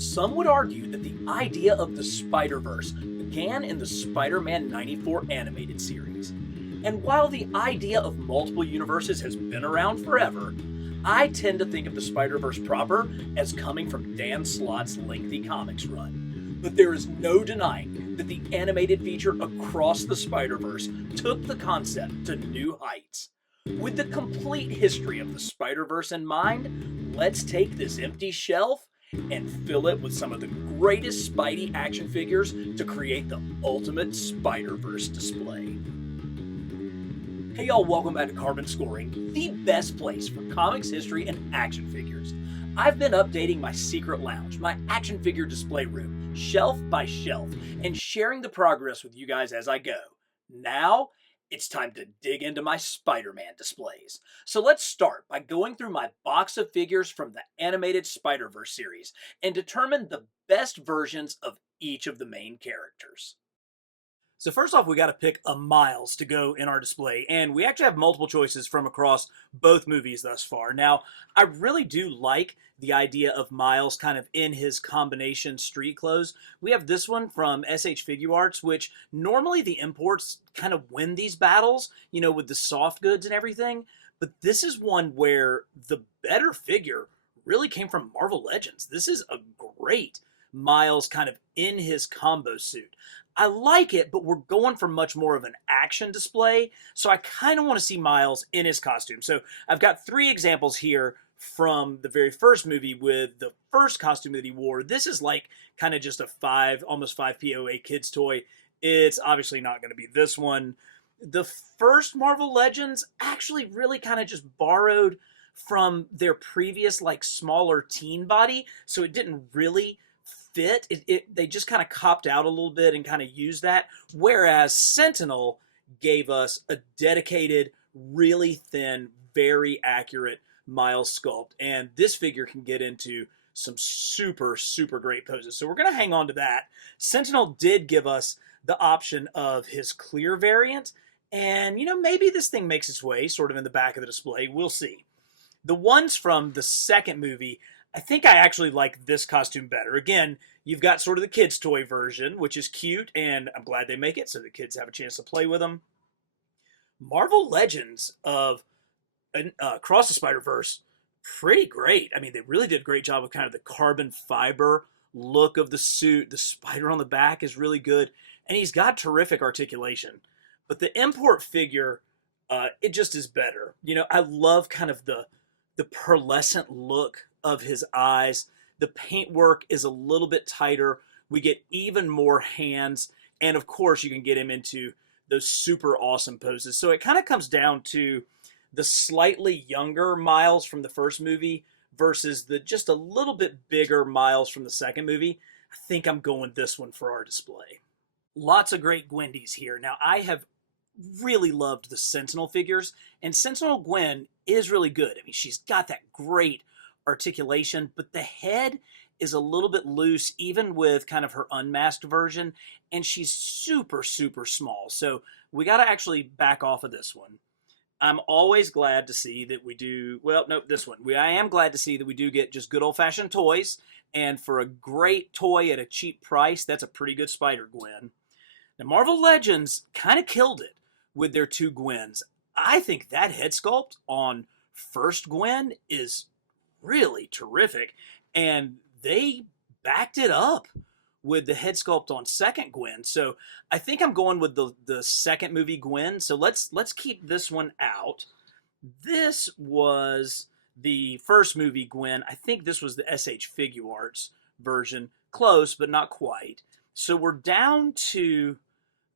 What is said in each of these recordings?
Some would argue that the idea of the Spider-Verse began in the Spider-Man 94 animated series. And while the idea of multiple universes has been around forever, I tend to think of the Spider-Verse proper as coming from Dan Slott's lengthy comics run. But there is no denying that the animated feature Across the Spider-Verse took the concept to new heights. With the complete history of the Spider-Verse in mind, let's take this empty shelf and fill it with some of the greatest Spidey action figures to create the ultimate Spider-Verse display. Hey y'all, welcome back to Carbon Scoring, the best place for comics, history, and action figures. I've been updating my secret lounge, my action figure display room, shelf by shelf, and sharing the progress with you guys as I go. Now, it's time to dig into my Spider-Man displays. So let's start by going through my box of figures from the animated Spider-Verse series and determine the best versions of each of the main characters. So first off, we got to pick a Miles to go in our display, and we actually have multiple choices from across both movies thus far. Now, I really do like the idea of Miles kind of in his combination street clothes. We have this one from SH Figuarts, which normally the imports kind of win these battles, you know, with the soft goods and everything. But this is one where the better figure really came from Marvel Legends. This is a great Miles kind of in his combo suit. I like it, but we're going for much more of an action display, so I kind of want to see Miles in his costume. So I've got three examples here from the very first movie with the first costume that he wore. This is like kind of just a almost 5 POA kids toy. It's obviously not going to be this one. The first Marvel Legends actually really kind of just borrowed from their previous like smaller teen body, so it didn't really fit. They just kind of copped out a little bit and kind of used that, whereas Sentinel gave us a dedicated, really thin, very accurate Miles sculpt, and this figure can get into some super great poses, so we're going to hang on to that. Sentinel did give us the option of his clear variant, and you know, maybe this thing makes its way sort of in the back of the display. We'll see. The ones from the second movie, I think I actually like this costume better. Again, you've got sort of the kids' toy version, which is cute, and I'm glad they make it so the kids have a chance to play with them. Marvel Legends of Across the Spider-Verse, pretty great. I mean, they really did a great job with kind of the carbon fiber look of the suit. The spider on the back is really good, and he's got terrific articulation. But the import figure, it just is better. You know, I love kind of the pearlescent look of his eyes. The paintwork is a little bit tighter. We get even more hands, and of course you can get him into those super awesome poses. So it kind of comes down to the slightly younger Miles from the first movie versus the just a little bit bigger Miles from the second movie. I think I'm going this one for our display. Lots of great Gwendies here. Now, I have really loved the Sentinel figures, and Sentinel Gwen is really good. I mean, she's got that great articulation, but the head is a little bit loose, even with kind of her unmasked version, and she's super small. So we got to actually back off of this one. I'm always glad to see that we do, well, no, this one. I am glad to see that we do get just good old-fashioned toys, and for a great toy at a cheap price, that's a pretty good Spider-Gwen. Now, Marvel Legends kind of killed it with their two Gwens. I think that head sculpt on first Gwen is really terrific, and they backed it up with the head sculpt on second Gwen. So I think I'm going with the second movie Gwen. So let's keep this one out. This was the first movie Gwen. I think this was the SH Figuarts version. Close, but not quite. So we're down to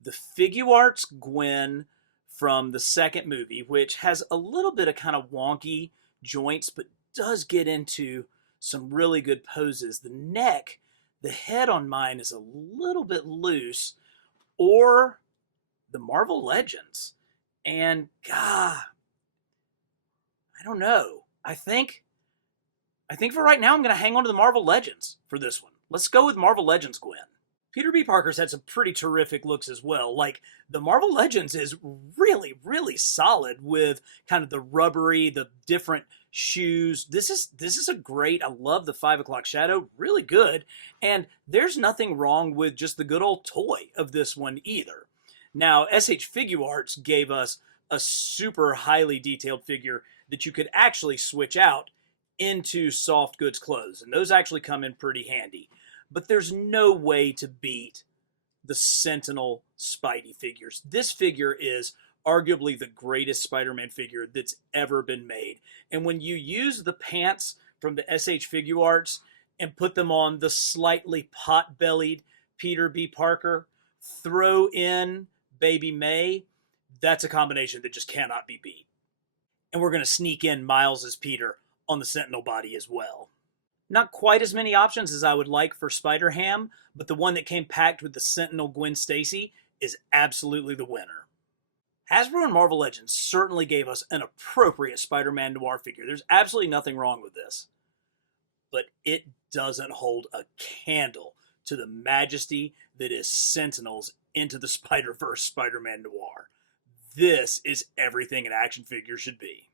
the Figuarts Gwen from the second movie, which has a little bit of kind of wonky joints, but does get into some really good poses. The neck, the head on mine is a little bit loose, or the Marvel Legends. And God, I don't know. I think for right now I'm going to hang on to the Marvel Legends for this one. Let's go with Marvel Legends Gwen. Peter B. Parker's had some pretty terrific looks as well. Like, the Marvel Legends is really solid with kind of the rubbery, the different shoes. This is a great. I love the 5 o'clock shadow, really good. And there's nothing wrong with just the good old toy of this one either. Now, SH Figuarts gave us a super highly detailed figure that you could actually switch out into soft goods clothes, and those actually come in pretty handy. But there's no way to beat the Sentinel Spidey figures. This figure is arguably the greatest Spider-Man figure that's ever been made. And when you use the pants from the SH Figuarts and put them on the slightly pot-bellied Peter B. Parker, throw in Baby May, that's a combination that just cannot be beat. And we're going to sneak in Miles as Peter on the Sentinel body as well. Not quite as many options as I would like for Spider-Ham, but the one that came packed with the Sentinel Gwen Stacy is absolutely the winner. Hasbro and Marvel Legends certainly gave us an appropriate Spider-Man Noir figure. There's absolutely nothing wrong with this. But it doesn't hold a candle to the majesty that is Sentinel's Into the Spider-Verse Spider-Man Noir. This is everything an action figure should be.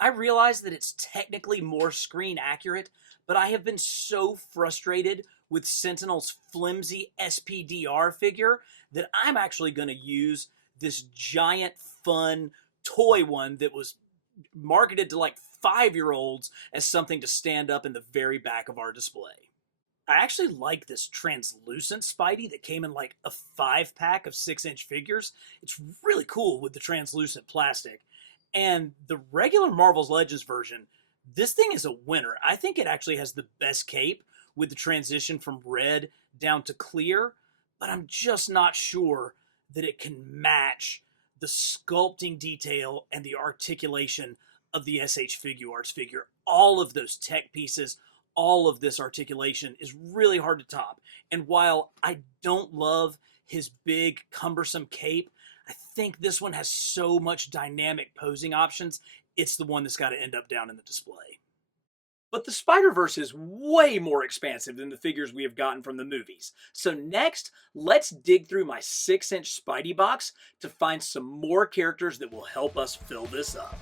I realize that it's technically more screen accurate, but I have been so frustrated with Sentinel's flimsy SPDR figure that I'm actually going to use this giant, fun toy one that was marketed to like 5-year-olds as something to stand up in the very back of our display. I actually like this translucent Spidey that came in like a 5-pack of 6-inch figures. It's really cool with the translucent plastic. And the regular Marvel's Legends version, this thing is a winner. I think it actually has the best cape with the transition from red down to clear, but I'm just not sure that it can match the sculpting detail and the articulation of the SH Figuarts figure. All of those tech pieces, all of this articulation is really hard to top. And while I don't love his big, cumbersome cape, I think this one has so much dynamic posing options, it's the one that's got to end up down in the display. But the Spider-Verse is way more expansive than the figures we have gotten from the movies. So next, let's dig through my 6-inch Spidey box to find some more characters that will help us fill this up.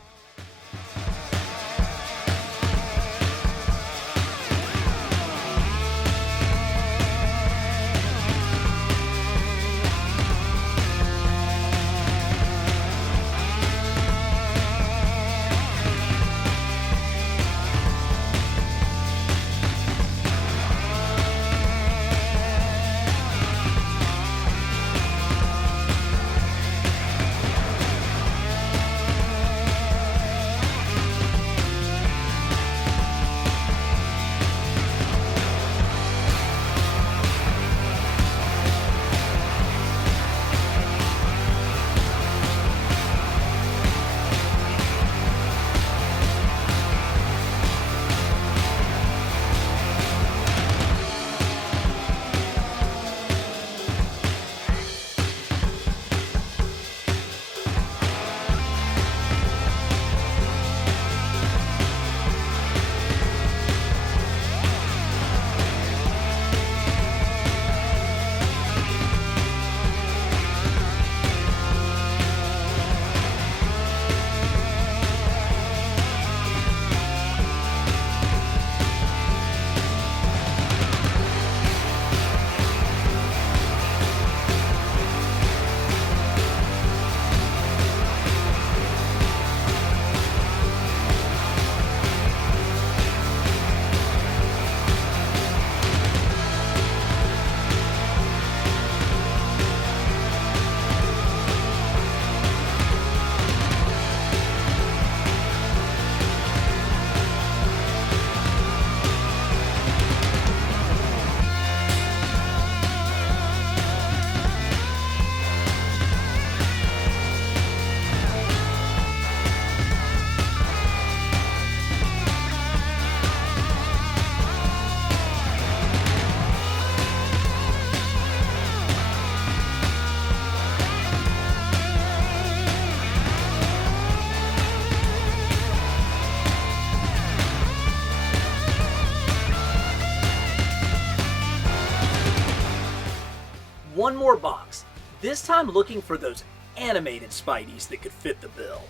One more box, this time looking for those animated Spideys that could fit the bill.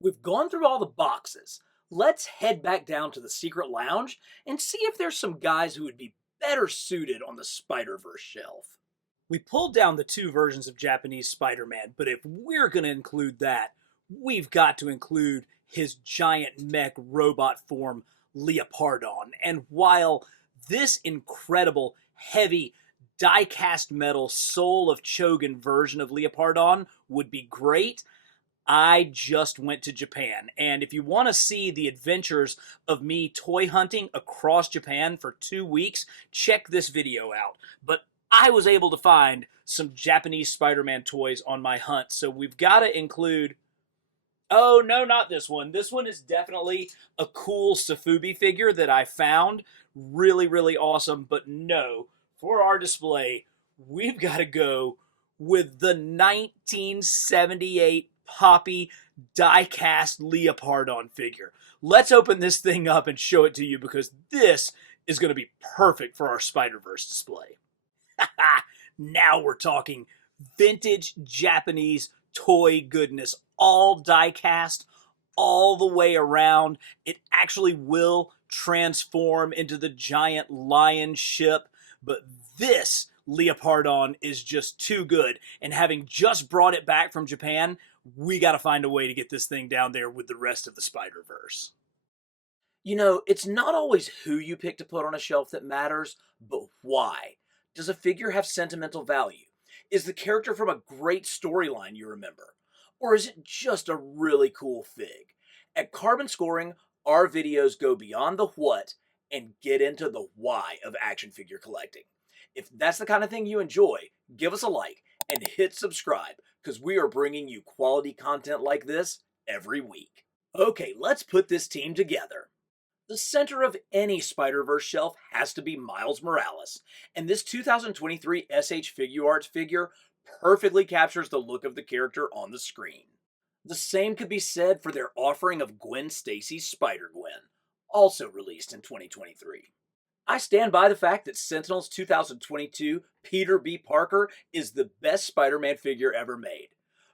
We've gone through all the boxes. Let's head back down to the secret lounge and see if there's some guys who would be better suited on the Spider-Verse shelf. We pulled down the two versions of Japanese Spider-Man, but if we're going to include that, we've got to include his giant mech robot form, Leopardon. And while this incredible, heavy, die-cast metal Soul of Chogan version of Leopardon would be great, I just went to Japan, and if you want to see the adventures of me toy hunting across Japan for 2 weeks, check this video out. But I was able to find some Japanese Spider-Man toys on my hunt, so we've got to include... Oh, no, not this one. This one is definitely a cool Safubi figure that I found. Really, really awesome, but no, for our display, we've got to go with the 1978 Poppy die-cast Leopardon figure. Let's open this thing up and show it to you because this is going to be perfect for our Spider-Verse display. Now we're talking vintage Japanese toy goodness, all die-cast, all the way around. It actually will transform into the giant lion ship, but this Leopardon is just too good, and having just brought it back from Japan, we got to find a way to get this thing down there with the rest of the Spider-Verse. You know, it's not always who you pick to put on a shelf that matters, but why. Does a figure have sentimental value? Is the character from a great storyline you remember? Or is it just a really cool fig? At Carbon Scoring, our videos go beyond the what and get into the why of action figure collecting. If that's the kind of thing you enjoy, give us a like and hit subscribe because we are bringing you quality content like this every week. Okay, let's put this team together. The center of any Spider-Verse shelf has to be Miles Morales, and this 2023 SH Figuarts figure perfectly captures the look of the character on the screen. The same could be said for their offering of Gwen Stacy's Spider-Gwen, also released in 2023. I stand by the fact that Sentinel's 2022 Peter B. Parker is the best Spider-Man figure ever made,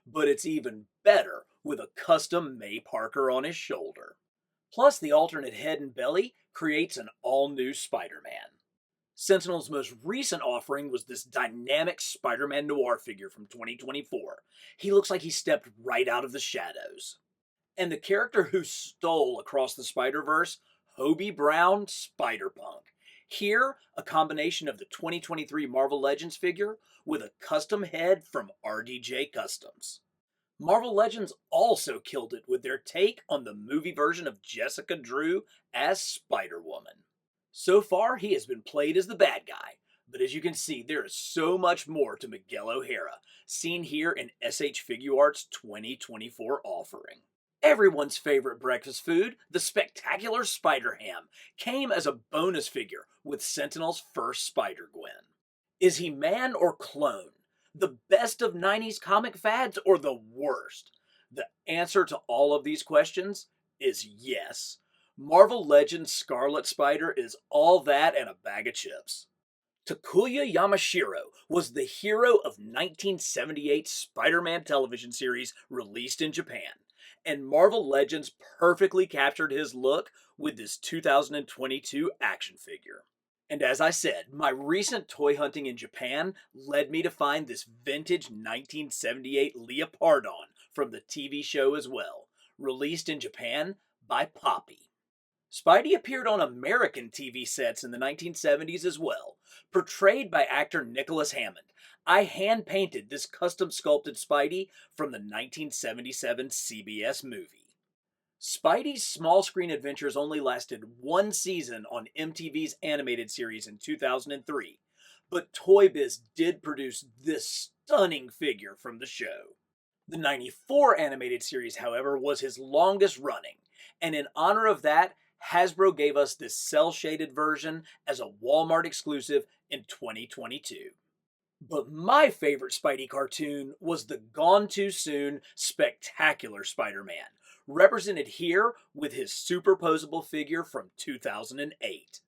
but it's even better with a custom May Parker on his shoulder. Plus, the alternate head and belly creates an all-new Spider-Man. Sentinel's most recent offering was this dynamic Spider-Man Noir figure from 2024. He looks like he stepped right out of the shadows. And the character who stole Across the Spider-Verse, Hobie Brown Spider-Punk. Here, a combination of the 2023 Marvel Legends figure with a custom head from RDJ Customs. Marvel Legends also killed it with their take on the movie version of Jessica Drew as Spider-Woman. So far, he has been played as the bad guy, but as you can see, there is so much more to Miguel O'Hara, seen here in SH Figuarts' 2024 offering. Everyone's favorite breakfast food, the spectacular Spider-Ham, came as a bonus figure with Sentinel's first Spider-Gwen. Is he man or clone? The best of 90s comic fads or the worst? The answer to all of these questions is yes. Marvel Legends Scarlet Spider is all that and a bag of chips. Takuya Yamashiro was the hero of 1978 Spider-Man television series released in Japan, and Marvel Legends perfectly captured his look with this 2022 action figure. And as I said, my recent toy hunting in Japan led me to find this vintage 1978 Leopardon from the TV show as well, released in Japan by Poppy. Spidey appeared on American TV sets in the 1970s as well, portrayed by actor Nicholas Hammond. I hand-painted this custom-sculpted Spidey from the 1977 CBS movie. Spidey's small-screen adventures only lasted one season on MTV's animated series in 2003, but Toy Biz did produce this stunning figure from the show. The 94 animated series, however, was his longest running, and in honor of that, Hasbro gave us this cel-shaded version as a Walmart exclusive in 2022. But my favorite Spidey cartoon was the Gone Too Soon Spectacular Spider-Man, represented here with his superposable figure from 2008.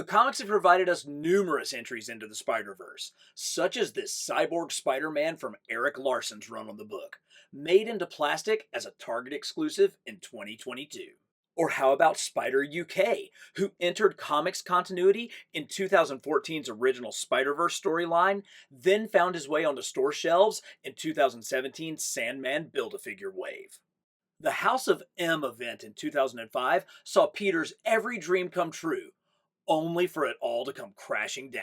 The comics have provided us numerous entries into the Spider-Verse, such as this cyborg Spider-Man from Eric Larson's run on the book, made into plastic as a Target exclusive in 2022. Or how about Spider UK, who entered comics continuity in 2014's original Spider-Verse storyline, then found his way onto store shelves in 2017's Sandman Build-A-Figure wave. The House of M event in 2005 saw Peter's every dream come true, only for it all to come crashing down.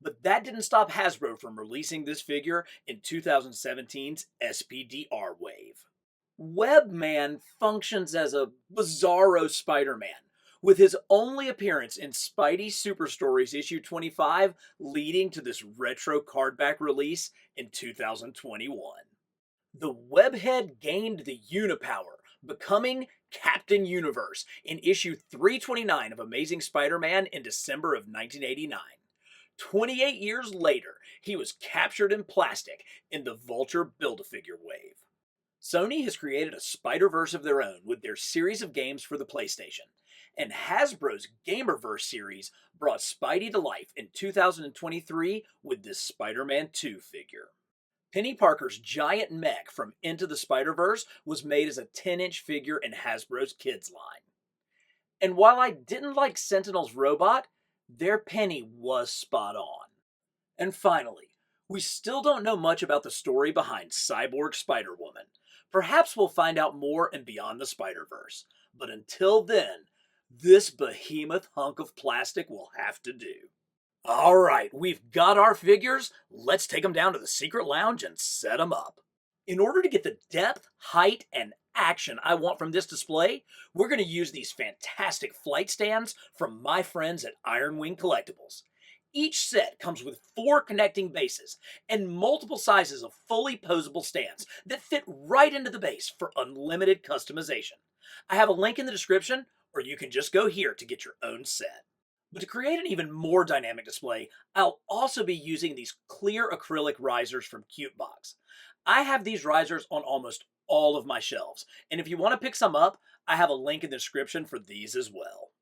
But that didn't stop Hasbro from releasing this figure in 2017's SPDR wave. Webman functions as a bizarro Spider-Man, with his only appearance in Spidey Super Stories issue 25 leading to this retro cardback release in 2021. The Webhead gained the Unipower, becoming Captain Universe in issue 329 of Amazing Spider-Man in December of 1989. 28 years later, he was captured in plastic in the Vulture Build-A-Figure wave. Sony has created a Spider-Verse of their own with their series of games for the PlayStation, and Hasbro's Gamerverse series brought Spidey to life in 2023 with this Spider-Man 2 figure. Penny Parker's giant mech from Into the Spider-Verse was made as a 10-inch figure in Hasbro's Kids line. And while I didn't like Sentinel's robot, their Penny was spot on. And finally, we still don't know much about the story behind Cyborg Spider-Woman. Perhaps we'll find out more in Beyond the Spider-Verse. But until then, this behemoth hunk of plastic will have to do. Alright, we've got our figures. Let's take them down to the secret lounge and set them up. In order to get the depth, height, and action I want from this display, we're going to use these fantastic flight stands from my friends at Iron Wing Collectibles. Each set comes with 4 connecting bases and multiple sizes of fully posable stands that fit right into the base for unlimited customization. I have a link in the description, or you can just go here to get your own set. But to create an even more dynamic display, I'll also be using these clear acrylic risers from CuteBox. I have these risers on almost all of my shelves, and if you want to pick some up, I have a link in the description for these as well.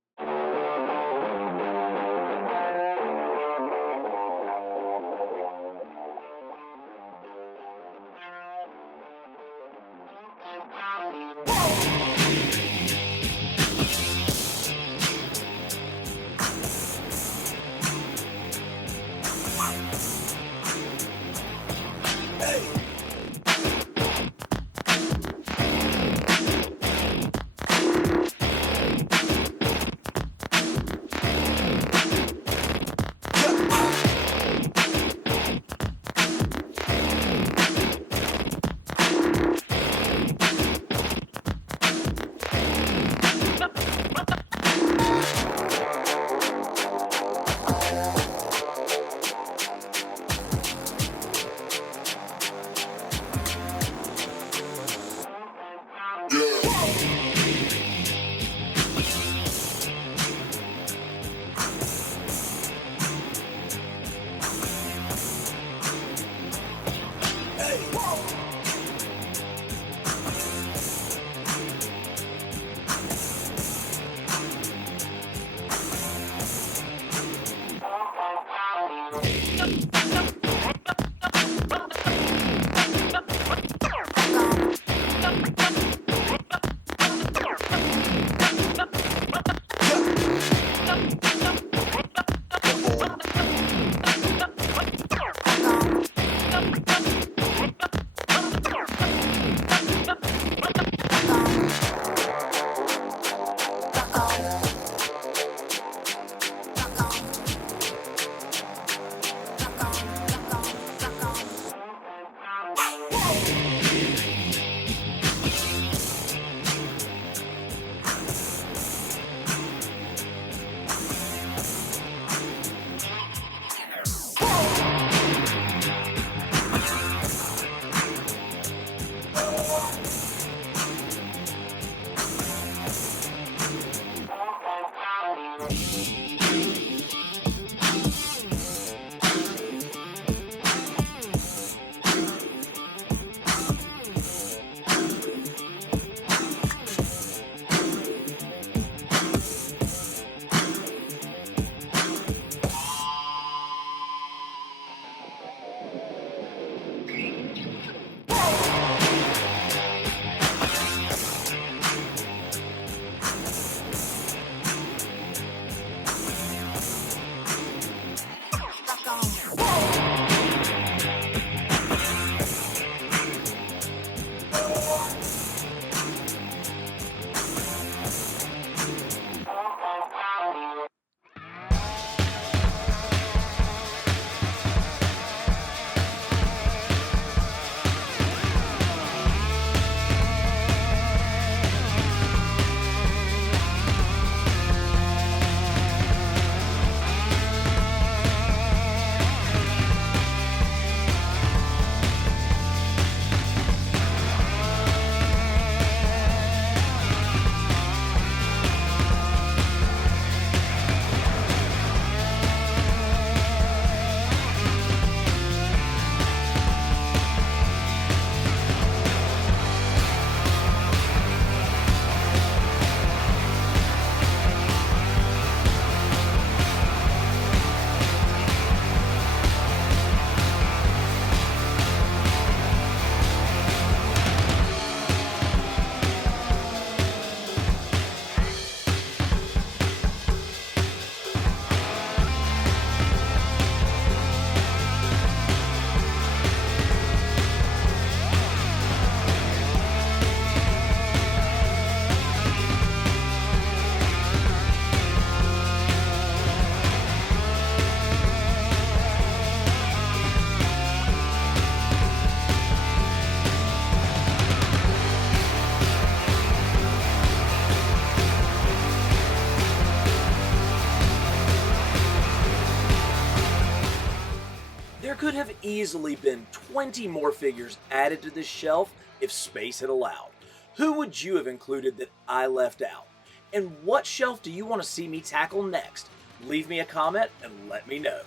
could have easily been 20 more figures added to this shelf if space had allowed. Who would you have included that I left out? And what shelf do you want to see me tackle next? Leave me a comment and let me know.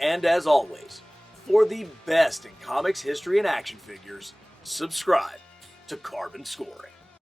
And as always, for the best in comics history and action figures, subscribe to Carbon Scoring.